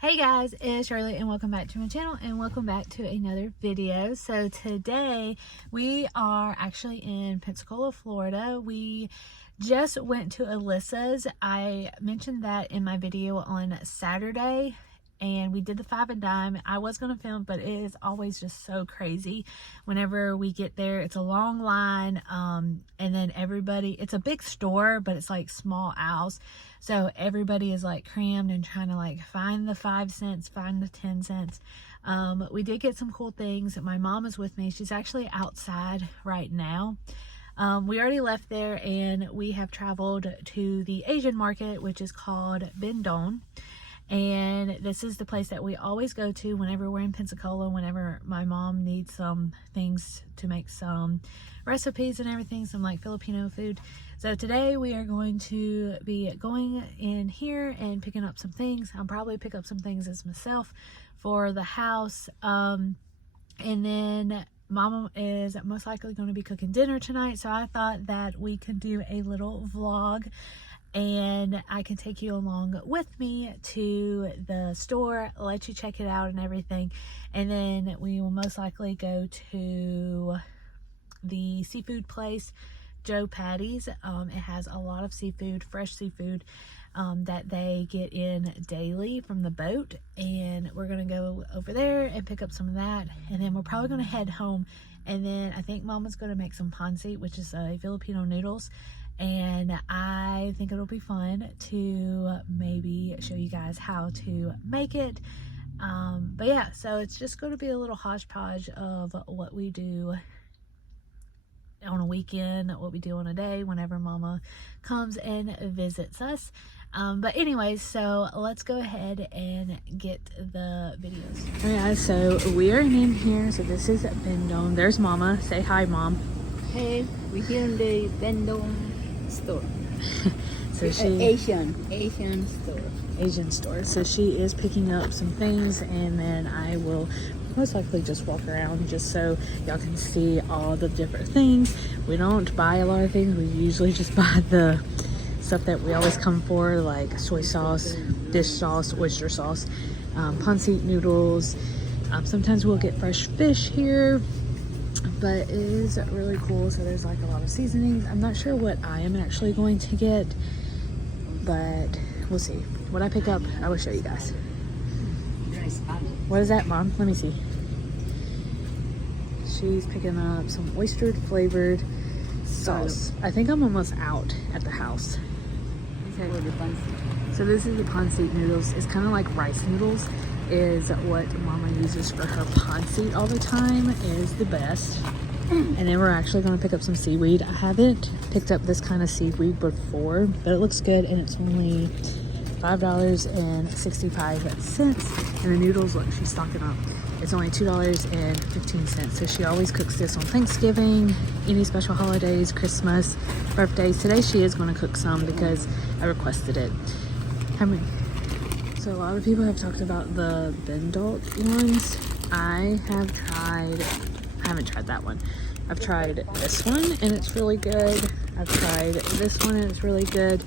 Hey guys, it's Shirley and welcome back to my channel and welcome back to another video. So today we are actually in Pensacola, Florida. We just went to Alyssa's. I mentioned that in my video on Saturday and we did the 5 and dime. I was going to film, but it is always just so crazy whenever we get there. It's a long line, and then everybody, it's a big store, but it's like small aisles. So everybody is like crammed and trying to like find the 5 cents, find the 10 cents. We did get some cool things. My mom is with me. She's actually outside right now. We already left there and we have traveled to the Asian market, which is called Bendong. And this is the place that we always go to whenever we're in Pensacola, whenever my mom needs some things to make some recipes and everything, some like Filipino food. So today we are going to be going in here and picking up some things. I'll probably pick up some things as myself for the house. And then Mama is most likely going to be cooking dinner tonight. So I thought that we could do a little vlog and I can take you along with me to the store, let you check it out and everything. And then we will most likely go to the seafood place, Joe Patty's. It has a lot of seafood, fresh seafood that they get in daily from the boat. And we're going to go over there and pick up some of that. And then we're probably going to head home. And then I think Mama's going to make some pancit, which is Filipino noodles. And I think it'll be fun to maybe show you guys how to make it. But yeah, so it's just going to be a little hodgepodge of what we do on a weekend, what we do on a day whenever Mama comes and visits us. But anyways, so let's go ahead and get the videos. All right guys, so we are in here. So this is Bendong. There's Mama. Say hi, Mom. Hey, we're here in the Bendong store. So she Asian store. So she is picking up some things, and then I will most likely just walk around just so y'all can see all the different things. We don't buy a lot of things. We usually just buy the stuff that we always come for, like soy sauce, fish sauce, oyster sauce, pancit noodles. Sometimes we'll get fresh fish here, but it is really cool. So there's like a lot of seasonings. I'm not sure what I am actually going to get, but we'll see. What I pick up, I will show you guys. What is that, Mom? Let me see. She's picking up some oyster flavored sauce. I think I'm almost out at the house. Okay. So this is the pancit noodles. It's kind of like rice noodles is what Mama uses for her pancit all the time. It is the best. And then we're actually going to pick up some seaweed. I haven't picked up this kind of seaweed before, but it looks good, and it's only $5.65. And the noodles, look, she's stocking up. It's only $2.15. So she always cooks this on Thanksgiving, any special holidays, Christmas, birthdays. Today she is going to cook some because I requested it. So a lot of people have talked about the Bendong ones. I haven't tried that one. I've tried this one and it's really good. I've tried this one and it's really good.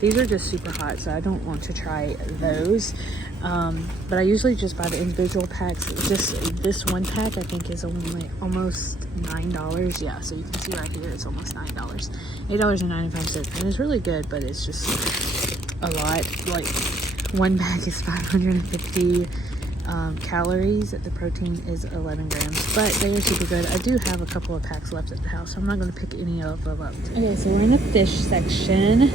These are just super hot, so I don't want to try those. But I usually just buy the individual packs. Just this one pack I think is only almost $9. Yeah, so you can see right here it's almost $9. $8.95, and it's really good, but it's just a lot. Like one bag is 550 calories. The protein is 11 grams, but they are super good. I do have a couple of packs left at the house, so I'm not going to pick any of them up today. Okay, so we're in the fish section.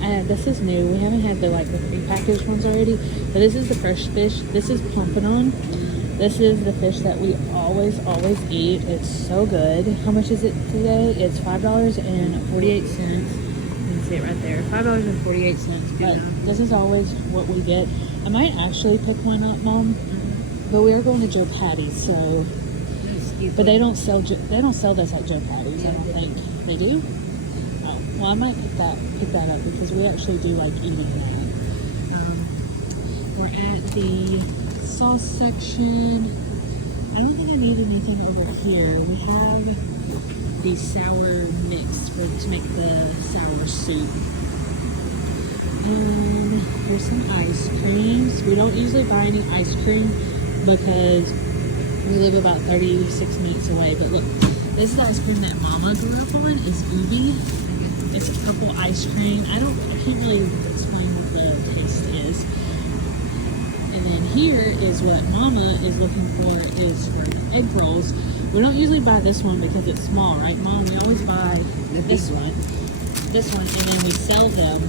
And this is new. We haven't had the pre-packaged ones already, but this is the fresh fish. This is pompano. This is the fish that we always eat. It's so good. How much is it today? It's $5.48. You can see it right there, $5.48. But this is always what we get. I might actually pick one up, Mom, but we are going to Joe Patty's. So, but they don't sell this at Joe Patty's. I don't think they do. Well, I might pick that up because we actually do like eating that. We're at the sauce section. I don't think I need anything over here. We have the sour mix to make the sour soup. And Here's some ice creams. We don't usually buy any ice cream because we live about 36 minutes away. But look, this is the ice cream that Mama grew up on. It's Ubi. It's a purple ice cream. I can't really explain what the taste is. And then here is what Mama is looking for is for the egg rolls. We don't usually buy this one because it's small, right, Mom? We always buy this one, and then we sell them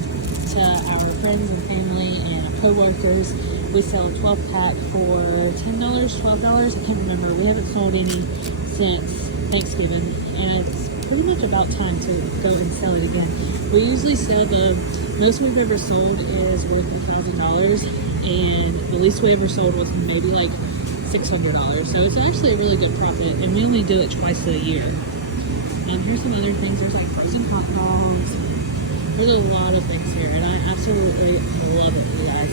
to our friends and family and co-workers. We sell a 12-pack for $10, $12. I can't remember. We haven't sold any since Thanksgiving, and it's pretty much about time to go and sell it again. We usually sell the most we've ever sold is worth $1,000, and the least we ever sold was maybe like $600. So it's actually a really good profit, and we only do it twice a year. Here's some other things. There's like frozen hot dogs. There's a lot of things here, and I absolutely love it, you guys.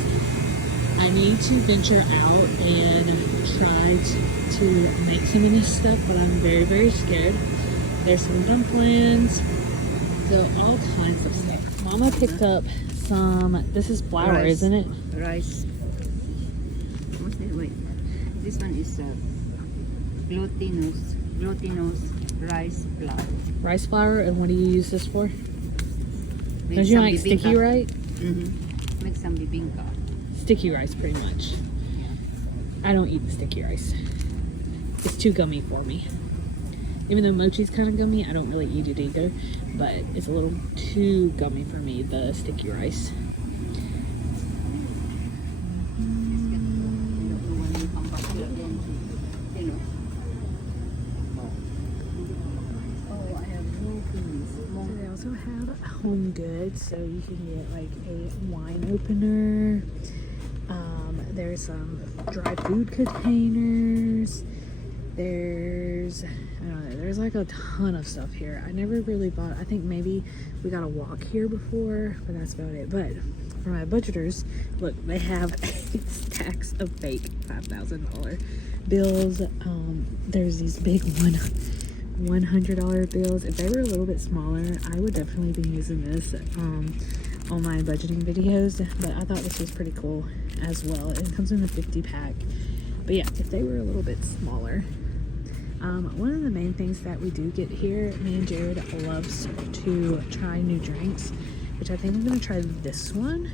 I need to venture out and try to make some of this stuff, but I'm very, very scared. There's some dumplings, so all kinds of stuff. Mama picked up some, this is flour, Rice. isn't it? Rice. What's that? Wait. This one is glutinous rice flour. Rice flour, and what do you use this for? Make Don't you some like bibingka. sticky rice? Mm-hmm. Make some bibingka. Sticky rice, pretty much. I don't eat the sticky rice. It's too gummy for me. Even though mochi's kind of gummy, I don't really eat it either. But it's a little too gummy for me, the sticky rice. They also have home goods, so you can get like a wine opener. There's some dry food containers. There's, I don't know, there's like a ton of stuff here. I never really bought, I think maybe we got a walk here before, but that's about it. But for my budgeters, look, they have stacks of fake $5,000 bills. There's these big $100 bills. If they were a little bit smaller, I would definitely be using this on my budgeting videos, but I thought this was pretty cool as well. It comes in a 50 pack. But yeah, if they were a little bit smaller. One of the main things that we do get here, me and Jared loves to try new drinks, which I think I'm going to try this one.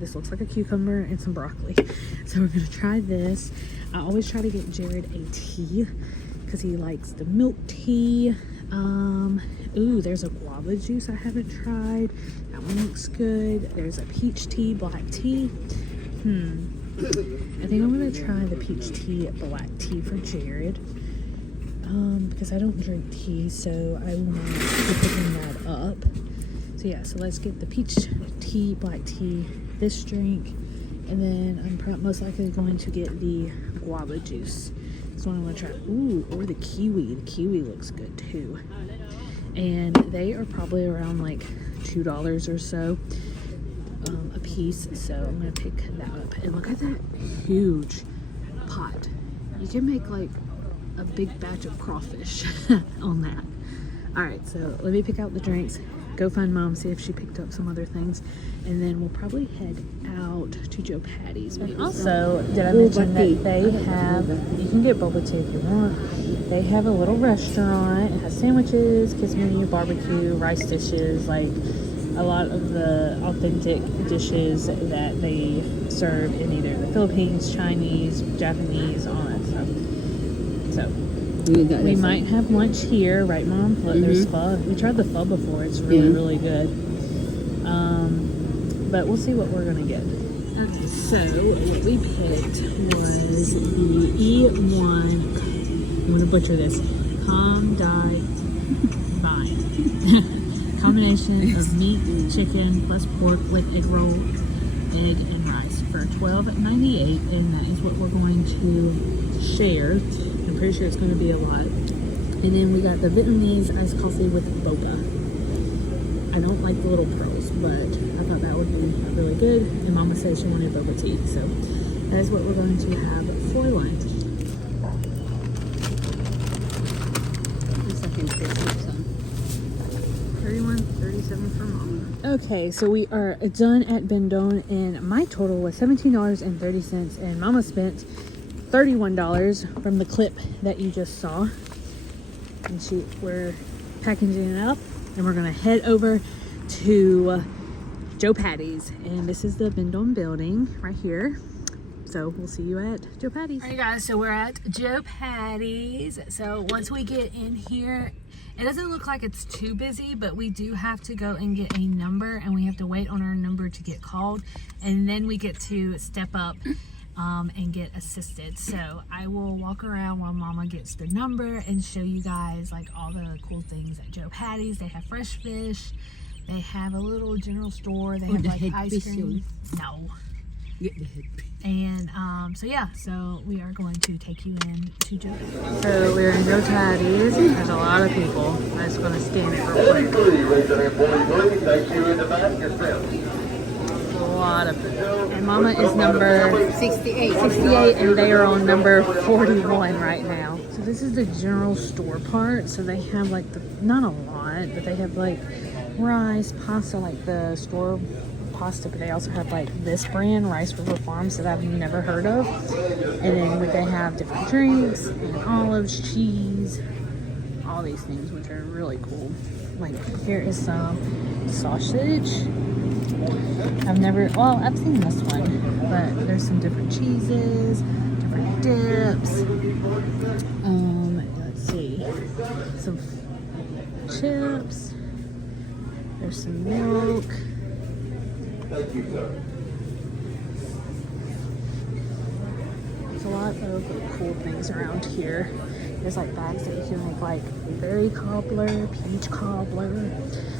This looks like a cucumber and some broccoli. So we're going to try this. I always try to get Jared a tea because he likes the milk tea. Ooh, there's a guava juice I haven't tried. That one looks good. There's a peach tea, black tea. I think I'm gonna try the peach tea, black tea for Jared. Because I don't drink tea, so I will not be picking that up. So yeah, so let's get the peach tea, black tea, this drink, and then I'm most likely going to get the guava juice. This one I want to try. Ooh, or the kiwi. The kiwi looks good too. And they are probably around like $2 or so a piece. So I'm gonna pick that up. And look at that huge pot. You can make like a big batch of crawfish on that. All right, so let me pick out the drinks, go find Mom, see if she picked up some other things, and then we'll probably head out to Joe Patty's. And also, did I mention that they have, you can get boba tea if you want. They have a little restaurant. It has sandwiches, kids menu, barbecue, rice dishes, like a lot of the authentic dishes that they serve in either the Philippines, Chinese, Japanese, all that stuff. So we might have lunch here, right, Mom? Look, there's pho. We tried the pho before. It's really, really good. But we'll see what we're gonna get. Okay, so what we picked was the E1. I'm gonna butcher this. Tom Dai Vine. Combination of meat, chicken, plus pork with egg roll, egg, and rice for $12.98, and that is what we're going to share. I'm pretty sure it's going to be a lot. And then we got the Vietnamese iced coffee with boba. I don't like the little pearls, but I thought that would be really good. And Mama said she wanted boba tea, so that is what we're going to have for lunch. $31.37 for Mama. Okay, so we are done at Bendon, and my total was $17.30, and Mama spent $31 from the clip that you just saw. And we're packaging it up, and we're gonna head over to Joe Patty's, and this is the Bendon building right here. So we'll see you at Joe Patty's. All right, guys, so we're at Joe Patty's. So once we get in here, it doesn't look like it's too busy, but we do have to go and get a number, and we have to wait on our number to get called, and then we get to step up and get assisted. So I will walk around while Mama gets the number and show you guys like all the cool things at Joe Patty's. They have fresh fish. They have a little general store. They have like ice cream. No. Get the head. And so yeah, so we are going to take you in to Joe. So we're in Joe Patty's. There's a lot of people. I'm just going to scan it real quick. A lot of people. And Mama is number 68, and they are on number 41 right now. So this is the general store part. So they have like not a lot, but they have like rice, pasta, like the store pasta, but they also have like this brand, Rice River Farms, that I've never heard of. And then they have different drinks and olives, cheese, all these things, which are really cool. Like here is some sausage. I've seen this one, but there's some different cheeses, different dips. Let's see, some chips. There's some milk. Thank you, sir. There's a lot of cool things around here. There's like bags that you can make like berry cobbler, peach cobbler.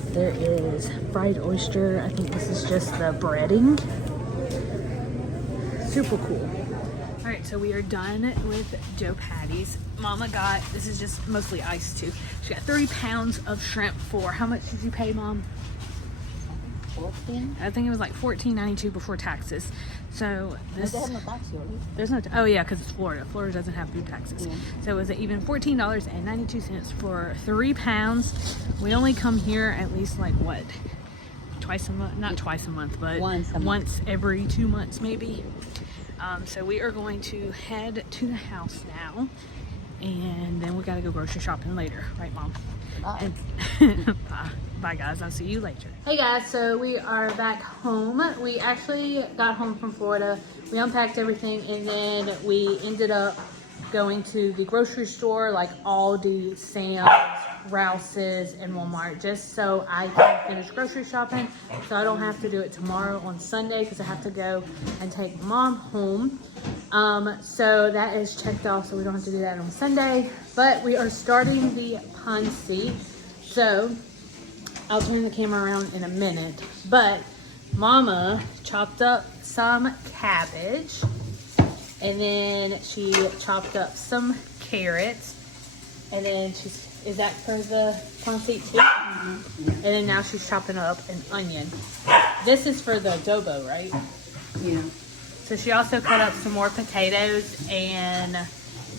There is fried oyster. I think this is just the breading. Super cool. All right, so we are done with Joe Patty's. Mama got, this is just mostly ice too. She got 30 pounds of shrimp for, how much did you pay, Mom? 14? I think it was like $14.92 before taxes. So this, They have no tax here. there's no, oh yeah, because it's Florida. Florida doesn't have food taxes. Yeah. So it was even $14.92 for 3 pounds. We only come here at least like what? Twice a month? Not twice a month, but once every 2 months maybe. So we are going to head to the house now, and then we gotta go grocery shopping later, right, Mom? Bye. Bye guys, I'll see you later. Hey guys, so we are back home. We actually got home from Florida. We unpacked everything, and then we ended up going to the grocery store like Aldi, Sam's, Rouse's, and Walmart, just so I can finish grocery shopping, so I don't have to do it tomorrow on Sunday because I have to go and take Mom home. So that is checked off, so we don't have to do that on Sunday. But we are starting the pancit, so I'll turn the camera around in a minute. But Mama chopped up some cabbage, and then she chopped up some carrots, and then is that for the pancit too? Mm-hmm. Yeah. And then now she's chopping up an onion. This is for the adobo, right? Yeah. So she also cut up some more potatoes and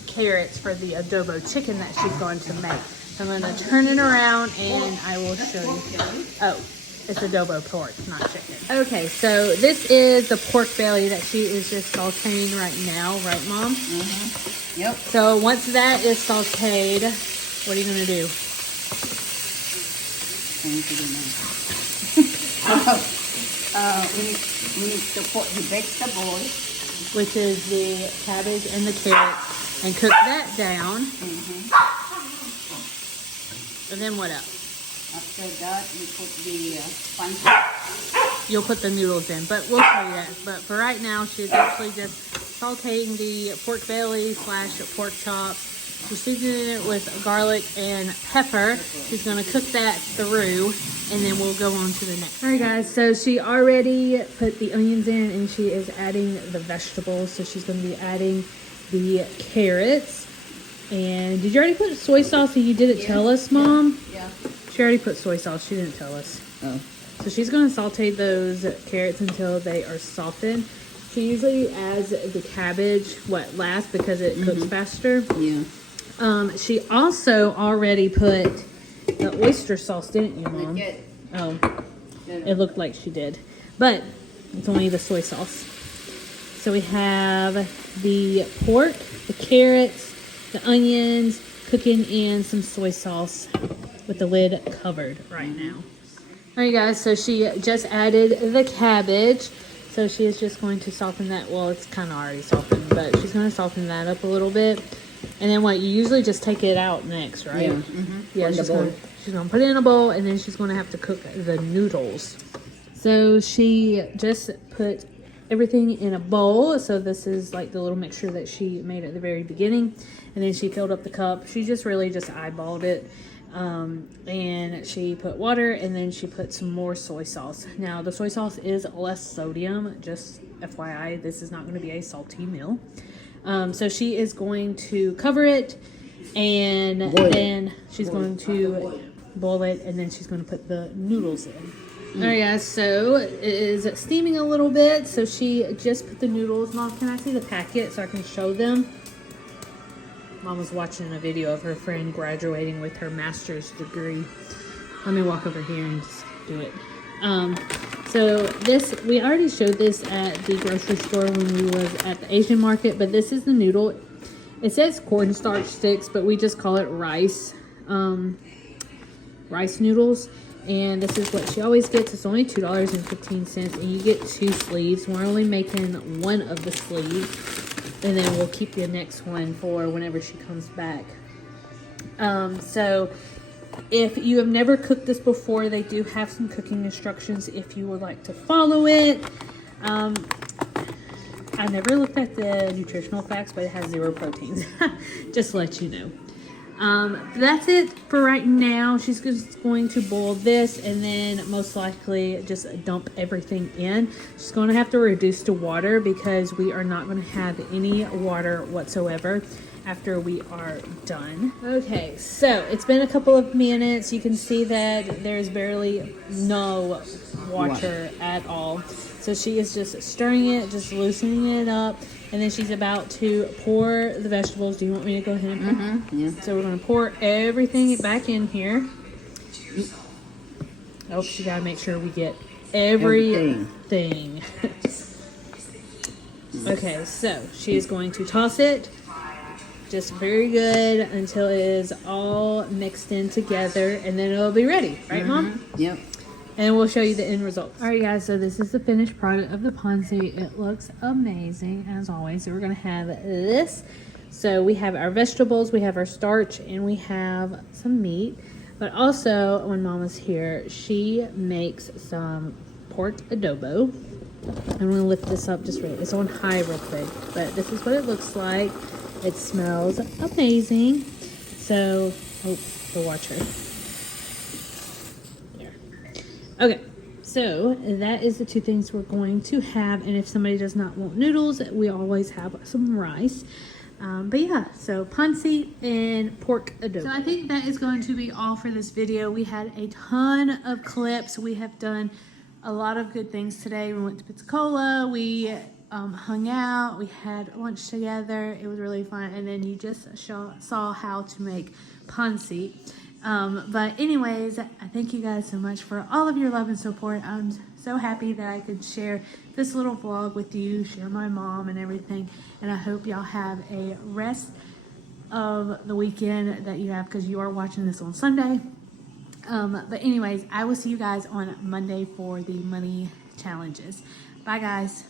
carrots for the adobo chicken that she's going to make. So I'm going to turn it around and I will show you. Oh, it's adobo pork, not chicken. Okay, so this is the pork belly that she is just sauteing right now, right, Mom? Mm-hmm. Yep. So once that is sauteed, what are you going to do? We need to put the vegetables, Which is the cabbage and the carrots, and cook that down. Mm-hmm. And then what else? After that, we put the pancit. You'll put the noodles in, but we'll show you that. But for right now, she's actually just sauteing the pork belly / pork chop. She's seasoning it with garlic and pepper. She's going to cook that through, and then we'll go on to the next. All right, guys, so she already put the onions in, and she is adding the vegetables. So she's going to be adding the carrots. And did you already put soy sauce, and you didn't tell us, Mom? Yeah. She already put soy sauce. She didn't tell us. Oh. So she's going to saute those carrots until they are softened. She usually adds the cabbage, last because it cooks faster. Yeah. She also already put the oyster sauce, didn't you, Mom? Not yet. Oh. It looked like she did. But it's only the soy sauce. So we have the pork, the carrots, the onions, cooking in some soy sauce with the lid covered right now. All right, guys, so she just added the cabbage. So she is just going to soften that. Well, it's kind of already softened, but she's going to soften that up a little bit. And then what, you usually just take it out next, right? Yeah. Yeah, she's going to put it in a bowl, and then she's going to have to cook the noodles. So she just put everything in a bowl. So this is like the little mixture that she made at the very beginning. And then she filled up the cup. She just really just eyeballed it. And she put water, and then she put some more soy sauce. Now the soy sauce is less sodium, just FYI, this is not going to be a salty meal. So she is going to cover it, and then she's going to boil it, and then she's going to put the noodles in. All right, guys, so it is steaming a little bit. So she just put the noodles. Mom, can I see the packet so I can show them? Mom was watching a video of her friend graduating with her master's degree. Let me walk over here and just do it. So this, we already showed this at the grocery store when we was at the Asian market, but this is the noodle. It says cornstarch sticks, but we just call it rice, rice noodles. And this is what she always gets. It's only $2.15, and you get 2 sleeves. We're only making one of the sleeves, and then we'll keep the next one for whenever she comes back. So if you have never cooked this before, they do have some cooking instructions if you would like to follow it. I never looked at the nutritional facts, but it has 0 proteins. Just to let you know. That's it for right now. She's just going to boil this, and then most likely just dump everything in. She's going to have to reduce to water because we are not going to have any water whatsoever after we are done. Okay, so it's been a couple of minutes. You can see that there's barely no water at all. So she is just stirring it, just loosening it up. And then she's about to pour the vegetables. Do you want me to go ahead and pour? Yeah. So we're going to pour everything back in here. Oh, you got to make sure we get everything. Okay, so she is going to toss it just very good until it is all mixed in together. And then it'll be ready. Right, Mom? Yep. And we'll show you the end result. All right, guys, so this is the finished product of the ponzu. It looks amazing, as always. So we're going to have this. So we have our vegetables, we have our starch, and we have some meat. But also, when Mama's here, she makes some pork adobo. I'm going to lift this up just right. It's on high real quick. But this is what it looks like. It smells amazing. So, oh, go watch her. Okay, so that is the 2 things we're going to have. And if somebody does not want noodles, we always have some rice. But yeah, so ponzu and pork adobo. So I think that is going to be all for this video. We had a ton of clips. We have done a lot of good things today. We went to Pensacola. We hung out. We had lunch together. It was really fun. And then you just saw how to make ponzu. But anyways, I thank you guys so much for all of your love and support. I'm so happy that I could share this little vlog with you, share my mom and everything. And I hope y'all have a rest of the weekend that you have, because you are watching this on Sunday. But anyways, I will see you guys on Monday for the money challenges. Bye, guys.